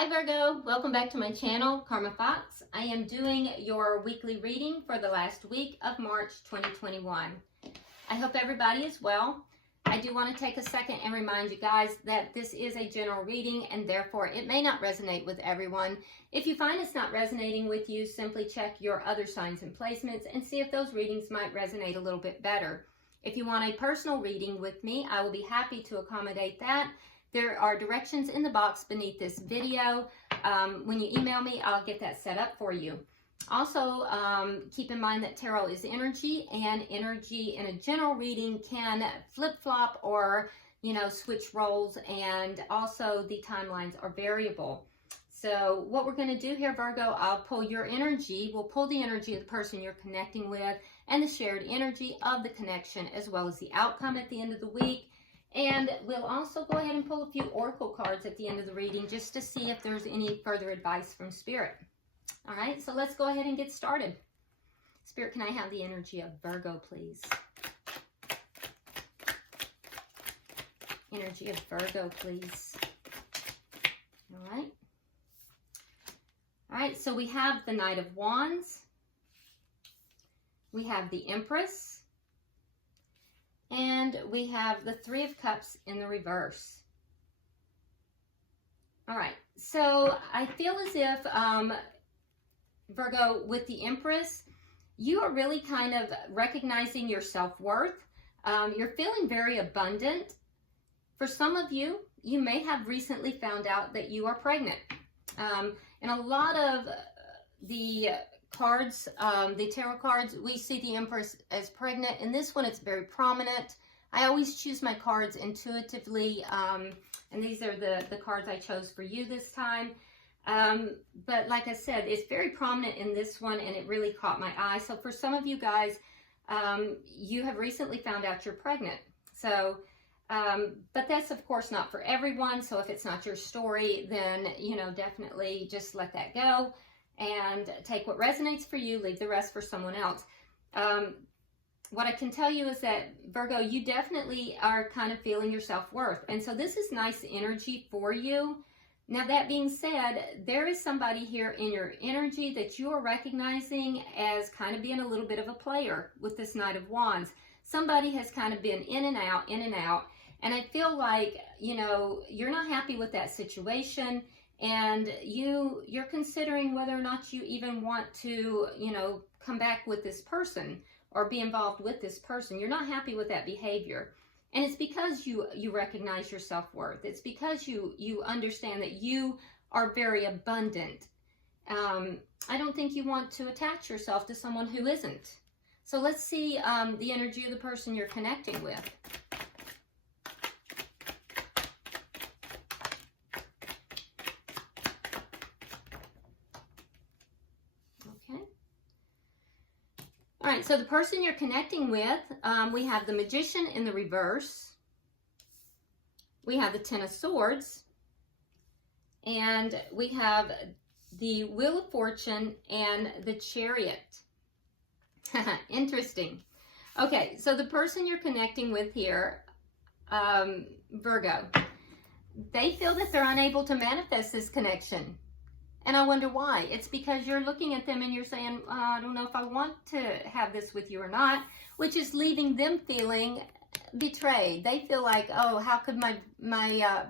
Hi Virgo, welcome back to my channel, Karma Fox. I am doing your weekly reading for the last week of March 2021. I hope everybody is well. I do want to take a second and remind you guys that this is a general reading and therefore it may not resonate with everyone. If you find it's not resonating with you, simply check your other signs and placements and see if those readings might resonate a little bit better. If you want a personal reading with me, I will be happy to accommodate that. There are directions in the box beneath this video. When you email me, I'll get that set up for you. Also, keep in mind that tarot is energy, and energy in a general reading can flip-flop or, switch roles, and also the timelines are variable. So what we're going to do here, Virgo, I'll pull your energy. We'll pull the energy of the person you're connecting with and the shared energy of the connection, as well as the outcome at the end of the week. And we'll also go ahead and pull a few oracle cards at the end of the reading just to see if there's any further advice from Spirit. All right, so let's go ahead and get started. Spirit, can I have the energy of Virgo, please? Energy of Virgo, please. All right. All right, so we have the Knight of Wands. We have the Empress. And we have the Three of Cups in the reverse. All right, so I feel as if, Virgo, with the Empress, you are really kind of recognizing your self-worth. You're feeling very abundant. For some of you, you may have recently found out that you are pregnant. And a lot of the cards, the tarot cards, we see the Empress as pregnant. In this one, it's very prominent. I always choose my cards intuitively, and these are the cards I chose for you this time. But like I said, it's very prominent in this one, and it really caught my eye. So for some of you guys, you have recently found out you're pregnant. So, but that's of course not for everyone. So if it's not your story, then, definitely just let that go. And take what resonates for you, leave the rest for someone else. What I can tell you is that, Virgo, you definitely are kind of feeling your self-worth. And so this is nice energy for you. Now, that being said, there is somebody here in your energy that you are recognizing as kind of being a little bit of a player with this Knight of Wands. Somebody has kind of been in and out, in and out. And I feel like, you're not happy with that situation. And you're considering whether or not you even want to, come back with this person or be involved with this person. You're not happy with that behavior. And it's because you recognize your self-worth. It's because you understand that you are very abundant. I don't think you want to attach yourself to someone who isn't. So let's see the energy of the person you're connecting with. All right, so the person you're connecting with, we have the Magician in the reverse. We have the Ten of Swords. And we have the Wheel of Fortune and the Chariot. Interesting. Okay, so the person you're connecting with here, Virgo, they feel that they're unable to manifest this connection. And I wonder why. It's because you're looking at them and you're saying, I don't know if I want to have this with you or not, which is leaving them feeling betrayed. They feel like, oh, how could my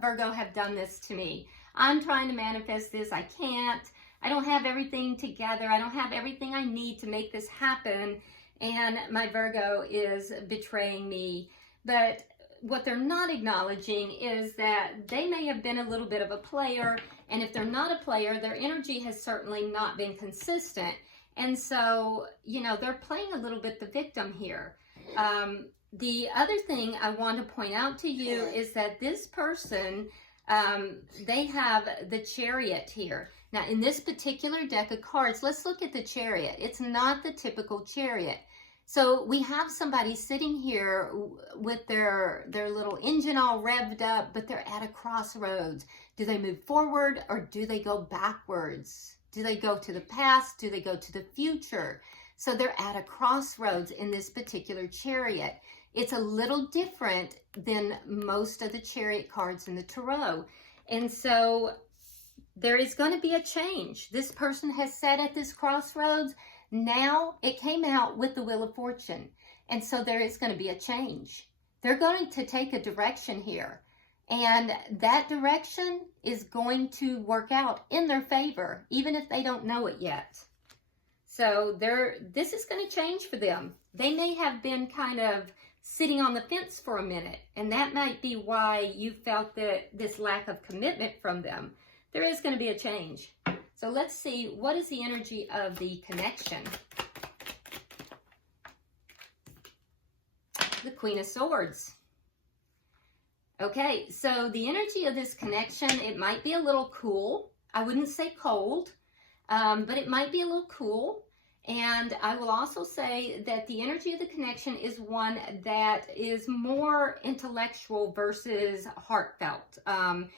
Virgo have done this to me? I'm trying to manifest this. I can't. I don't have everything together. I don't have everything I need to make this happen. And my Virgo is betraying me. But what they're not acknowledging is that they may have been a little bit of a player, and if they're not a player, their energy has certainly not been consistent. And so, they're playing a little bit the victim here. The other thing I want to point out to you is that this person, they have the Chariot here. Now, in this particular deck of cards, let's look at the Chariot. It's not the typical Chariot. So we have somebody sitting here with their little engine all revved up, but they're at a crossroads. Do they move forward or do they go backwards? Do they go to the past? Do they go to the future? So they're at a crossroads in this particular Chariot. It's a little different than most of the Chariot cards in the Tarot. And so there is going to be a change. This person has sat at this crossroads. Now it came out with the Wheel of Fortune. And so there is going to be a change. They're going to take a direction here. And that direction is going to work out in their favor, even if they don't know it yet. So this is going to change for them. They may have been kind of sitting on the fence for a minute, and that might be why you felt this lack of commitment from them. There is going to be a change. So let's see, what is the energy of the connection? The Queen of Swords. Okay, so the energy of this connection, it might be a little cool. I wouldn't say cold, but it might be a little cool. And I will also say that the energy of the connection is one that is more intellectual versus heartfelt. I'm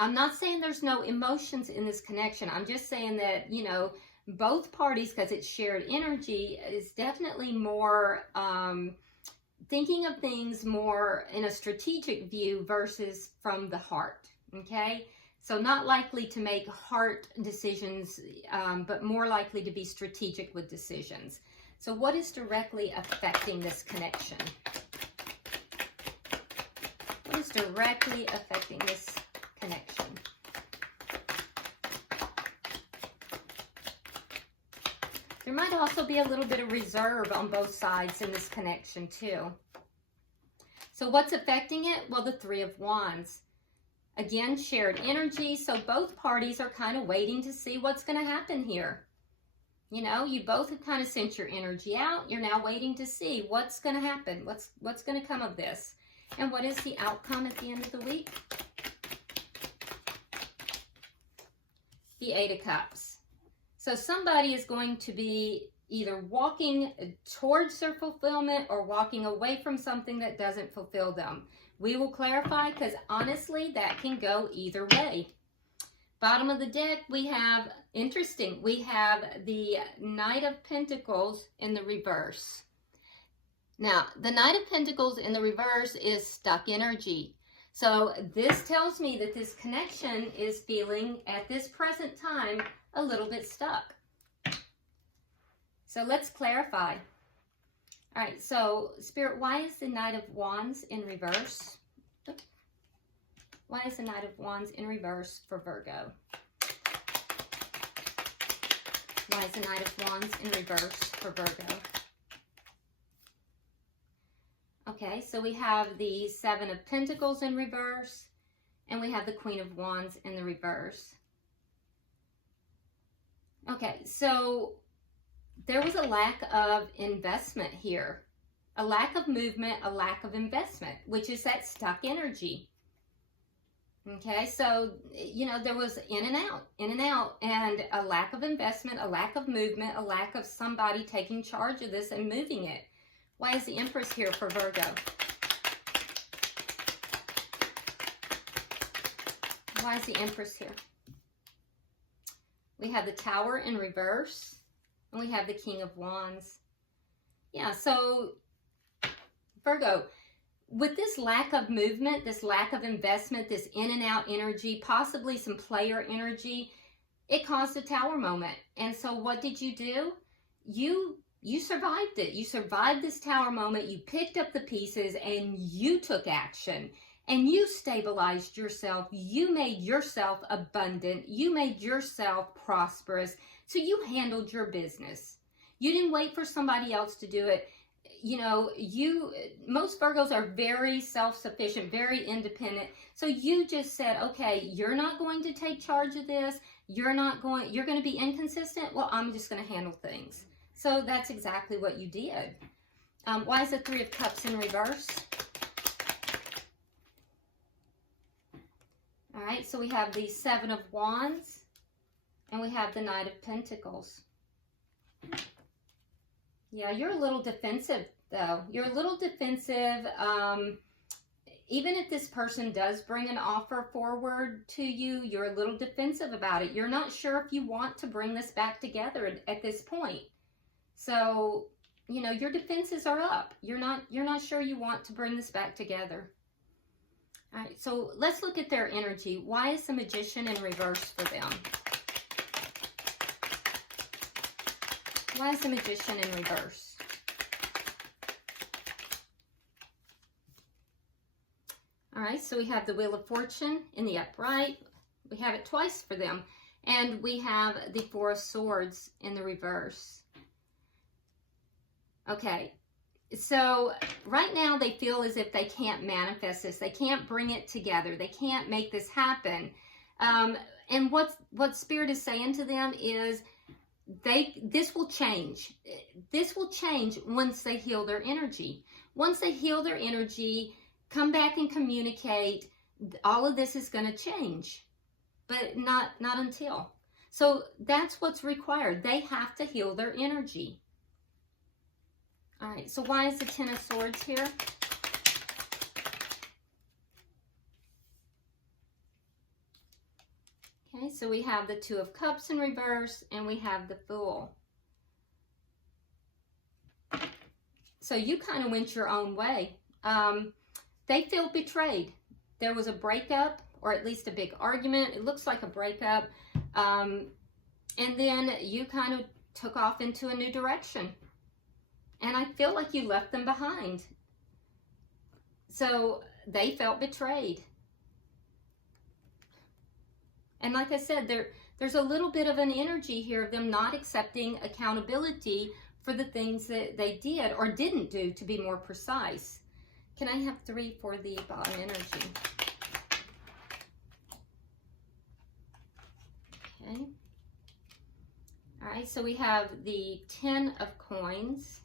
not saying there's no emotions in this connection. I'm just saying that, you know, both parties, because it's shared energy, is definitely more thinking of things more in a strategic view versus from the heart, okay? So not likely to make heart decisions, but more likely to be strategic with decisions. So what is directly affecting this connection? What is directly affecting this connection? There might also be a little bit of reserve on both sides in this connection too. So what's affecting it? Well, the Three of Wands. Again, shared energy, so both parties are kind of waiting to see what's going to happen here. You know, you both have kind of sent your energy out. You're now waiting to see what's going to happen, what's going to come of this. And what is the outcome at the end of the week? The Eight of Cups. So somebody is going to be either walking towards their fulfillment or walking away from something that doesn't fulfill them. We will clarify, because honestly, that can go either way. Bottom of the deck, we have, interesting, we have the Knight of Pentacles in the reverse. Now, the Knight of Pentacles in the reverse is stuck energy. So this tells me that this connection is feeling, at this present time, a little bit stuck. So let's clarify. All right, so Spirit, why is the Knight of Wands in reverse? Why is the Knight of Wands in reverse for Virgo? Why is the Knight of Wands in reverse for Virgo? Okay, so we have the Seven of Pentacles in reverse, and we have the Queen of Wands in the reverse. Okay, so there was a lack of investment here. A lack of movement, a lack of investment, which is that stuck energy. Okay, so, you know, there was in and out, and a lack of investment, a lack of movement, a lack of somebody taking charge of this and moving it. Why is the Empress here for Virgo? Why is the Empress here? We have the Tower in reverse, and we have the King of Wands. Yeah, so Virgo, with this lack of movement, this lack of investment, this in and out energy, possibly some player energy, it caused a Tower moment. And so what did you do? You survived it. You survived this Tower moment. You picked up the pieces and you took action. And you stabilized yourself. You made yourself abundant. You made yourself prosperous. So you handled your business. You didn't wait for somebody else to do it. You know, most Virgos are very self-sufficient, very independent. So you just said, okay, you're not going to take charge of this. You're going to be inconsistent. Well, I'm just going to handle things. So that's exactly what you did. Why is the Three of Cups in reverse? All right, so we have the Seven of Wands, and we have the Knight of Pentacles. Yeah, you're a little defensive, though. You're a little defensive. Even if this person does bring an offer forward to you, you're a little defensive about it. You're not sure if you want to bring this back together at this point. So, you know, your defenses are up. You're not sure you want to bring this back together. All right, so let's look at their energy. Why is the Magician in reverse for them? Why is the Magician in reverse? All right, so we have the Wheel of Fortune in the upright. We have it twice for them. And we have the Four of Swords in the reverse. Okay, so right now they feel as if they can't manifest this. They can't bring it together. They can't make this happen. And what Spirit is saying to them is this will change. This will change once they heal their energy. Once they heal their energy, come back and communicate, all of this is going to change. But not until. So that's what's required. They have to heal their energy. All right, so why is the Ten of Swords here? Okay, so we have the Two of Cups in reverse, and we have the Fool. So you kind of went your own way. They feel betrayed. There was a breakup, or at least a big argument. It looks like a breakup. And then you kind of took off into a new direction. And I feel like you left them behind. So they felt betrayed. And like I said, there's a little bit of an energy here of them not accepting accountability for the things that they did or didn't do, to be more precise. Can I have 3 for the bottom energy? Okay. All right, so we have the 10 of Coins.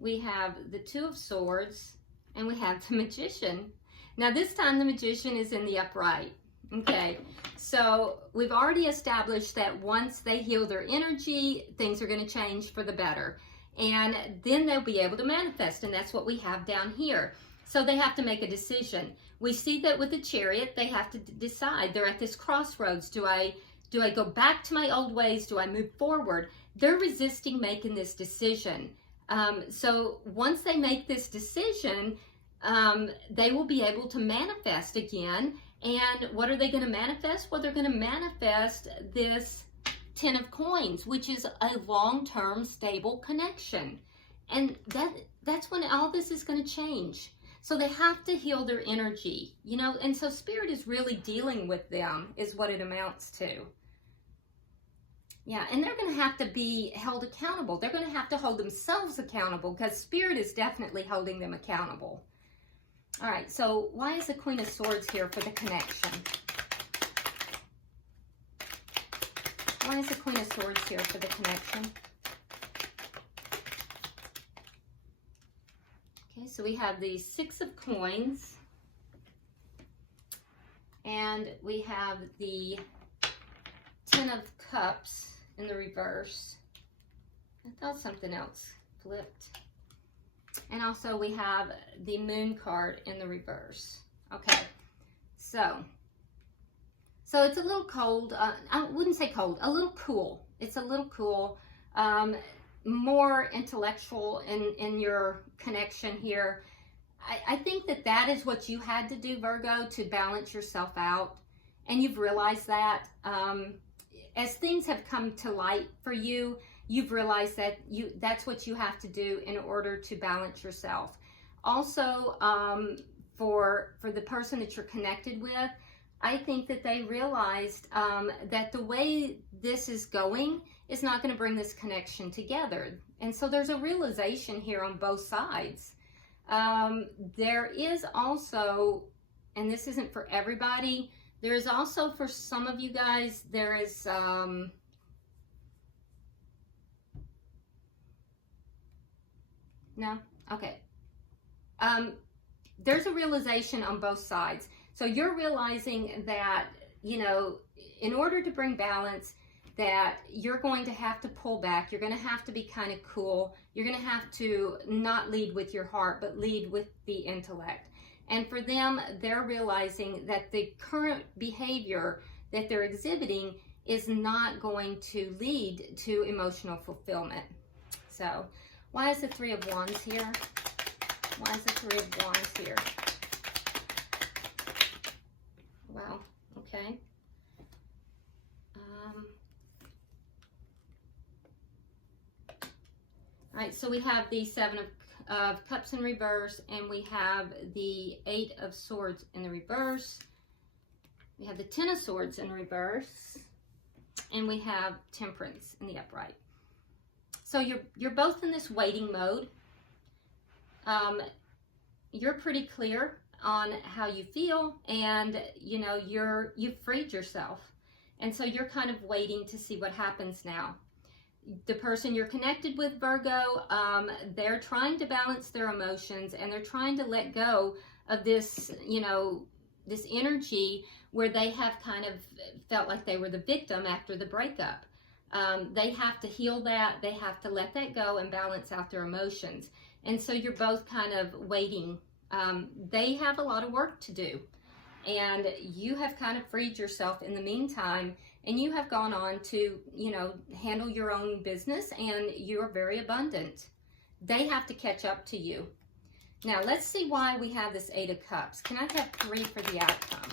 We have the 2 of Swords, and we have the Magician. Now this time the Magician is in the upright. Okay, so we've already established that once they heal their energy, things are going to change for the better. And then they'll be able to manifest, and that's what we have down here. So they have to make a decision. We see that with the Chariot, they have to decide. They're at this crossroads. Do I go back to my old ways? Do I move forward? They're resisting making this decision. So once they make this decision, they will be able to manifest again. And what are they going to manifest? Well, they're going to manifest this 10 of Coins, which is a long-term stable connection. And that's when all this is going to change. So they have to heal their energy, you know, and so Spirit is really dealing with them, is what it amounts to. Yeah, and they're going to have to be held accountable. They're going to have to hold themselves accountable, because Spirit is definitely holding them accountable. All right, so why is the Queen of Swords here for the connection? Why is the Queen of Swords here for the connection? Okay, so we have the 6 of Coins. And we have the 10 of Cups in the reverse. I thought something else flipped. And also we have the Moon card in the reverse. Okay, so it's a little cold. I wouldn't say cold, a little cool. It's a little cool, more intellectual in your connection here. I think that is what you had to do, Virgo, to balance yourself out. And you've realized that. As things have come to light for you, you've realized that that's what you have to do in order to balance yourself. Also, for the person that you're connected with, I think that they realized that the way this is going is not going to bring this connection together. And so there's a realization here on both sides. There is also, and this isn't for everybody, there is also for some of you guys, there is... No? Okay. There's a realization on both sides. So you're realizing that, you know, in order to bring balance, that you're going to have to pull back. You're going to have to be kind of cool. You're going to have to not lead with your heart, but lead with the intellect. And for them, they're realizing that the current behavior that they're exhibiting is not going to lead to emotional fulfillment. So, why is the 3 of Wands here? Why is the 3 of Wands here? All right, so we have the Seven of Cups in reverse, and we have the Eight of Swords in the reverse. We have the Ten of Swords in reverse, and we have Temperance in the upright. So you're both in this waiting mode. You're pretty clear on how you feel, and you know you've freed yourself, and so you're kind of waiting to see what happens now. The person you're connected with, Virgo, they're trying to balance their emotions, and they're trying to let go of this, you know, this energy where they have kind of felt like they were the victim after the breakup. They have to heal that. They have to let that go and balance out their emotions. And so you're both kind of waiting. They have a lot of work to do, and you have kind of freed yourself in the meantime, and you have gone on to, you know, handle your own business, and you're very abundant. They have to catch up to you. Now, let's see why we have this Eight of Cups. Can I have 3 for the outcome?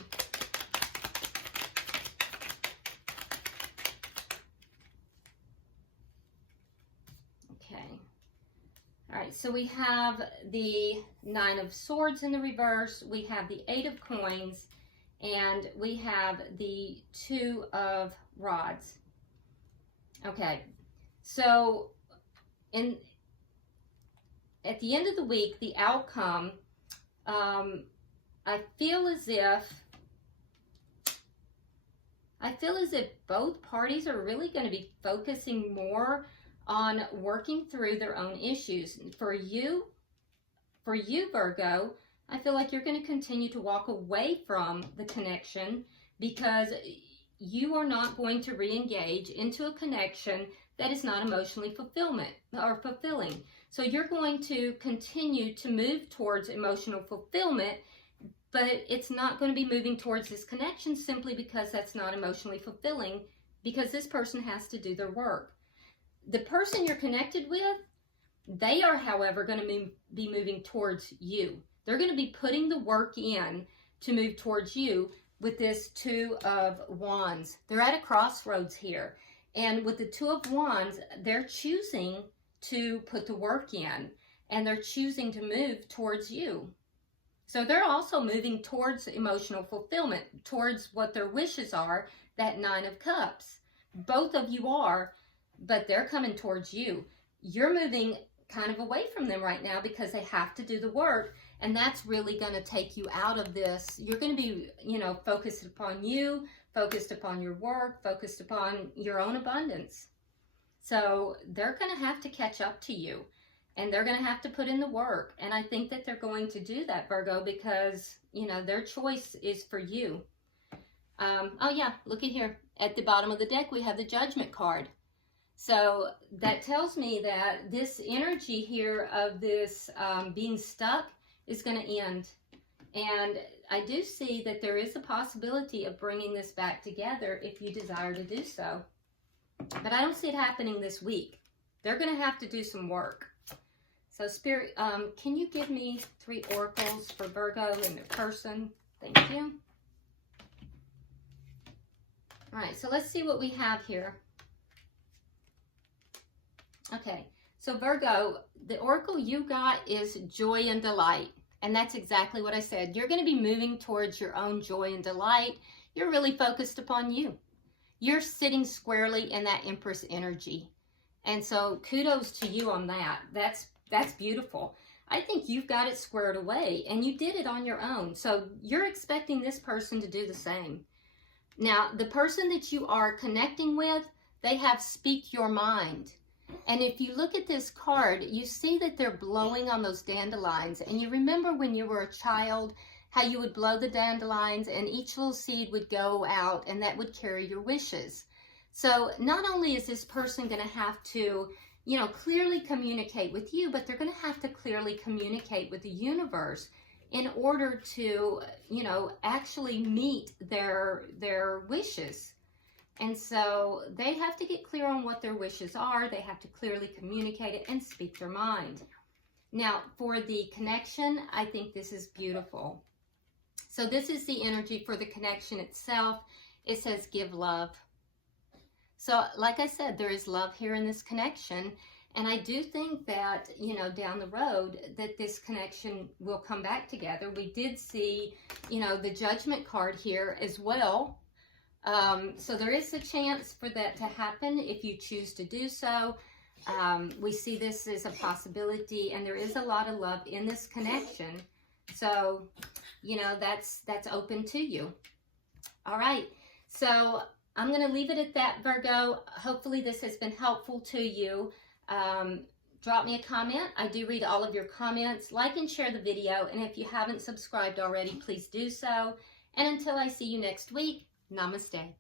Okay. All right, so we have the Nine of Swords in the reverse. We have the Eight of Coins, and we have the Two of Rods. Okay, so at the end of the week, the outcome, I feel as if both parties are really going to be focusing more on working through their own issues. For you, Virgo, I feel like you're going to continue to walk away from the connection because you are not going to re-engage into a connection that is not emotionally fulfilling. So you're going to continue to move towards emotional fulfillment, but it's not going to be moving towards this connection simply because that's not emotionally fulfilling, because this person has to do their work. The person you're connected with, they are, however, going to be moving towards you. They're going to be putting the work in to move towards you with this Two of Wands. They're at a crossroads here. And with the Two of Wands, they're choosing to put the work in, and they're choosing to move towards you. So they're also moving towards emotional fulfillment, towards what their wishes are, that Nine of Cups. Both of you are, but they're coming towards you. You're moving kind of away from them right now because they have to do the work, and that's really going to take you out of this. You're going to be, you know, focused upon you, focused upon your work, focused upon your own abundance. So they're going to have to catch up to you, and they're going to have to put in the work. And I think that they're going to do that, Virgo, because, you know, their choice is for you. Oh yeah, looky here. At the bottom of the deck, we have the Judgment card. So that tells me that this energy here of this being stuck is going to end. And I do see that there is a possibility of bringing this back together if you desire to do so. But I don't see it happening this week. They're going to have to do some work. So Spirit, can you give me 3 oracles for Virgo and their person? Thank you. All right, so let's see what we have here. Okay, so Virgo, the oracle you got is joy and delight. And that's exactly what I said. You're going to be moving towards your own joy and delight. You're really focused upon you. You're sitting squarely in that Empress energy. And so kudos to you on that. That's beautiful. I think you've got it squared away, and you did it on your own. So you're expecting this person to do the same. Now, the person that you are connecting with, they have speak your mind. And if you look at this card, you see that they're blowing on those dandelions. And you remember when you were a child, how you would blow the dandelions and each little seed would go out and that would carry your wishes. So not only is this person going to have to, you know, clearly communicate with you, but they're going to have to clearly communicate with the universe in order to, you know, actually meet their wishes. And so they have to get clear on what their wishes are. They have to clearly communicate it and speak their mind. Now, for the connection, I think this is beautiful. So this is the energy for the connection itself. It says, give love. So like I said, there is love here in this connection. And I do think that, you know, down the road that this connection will come back together. We did see, you know, the Judgment card here as well. So there is a chance for that to happen if you choose to do so. We see this as a possibility, and there is a lot of love in this connection. So, you know, that's open to you. All right. So I'm going to leave it at that, Virgo. Hopefully this has been helpful to you. Drop me a comment. I do read all of your comments. Like and share the video. And if you haven't subscribed already, please do so. And until I see you next week, namaste.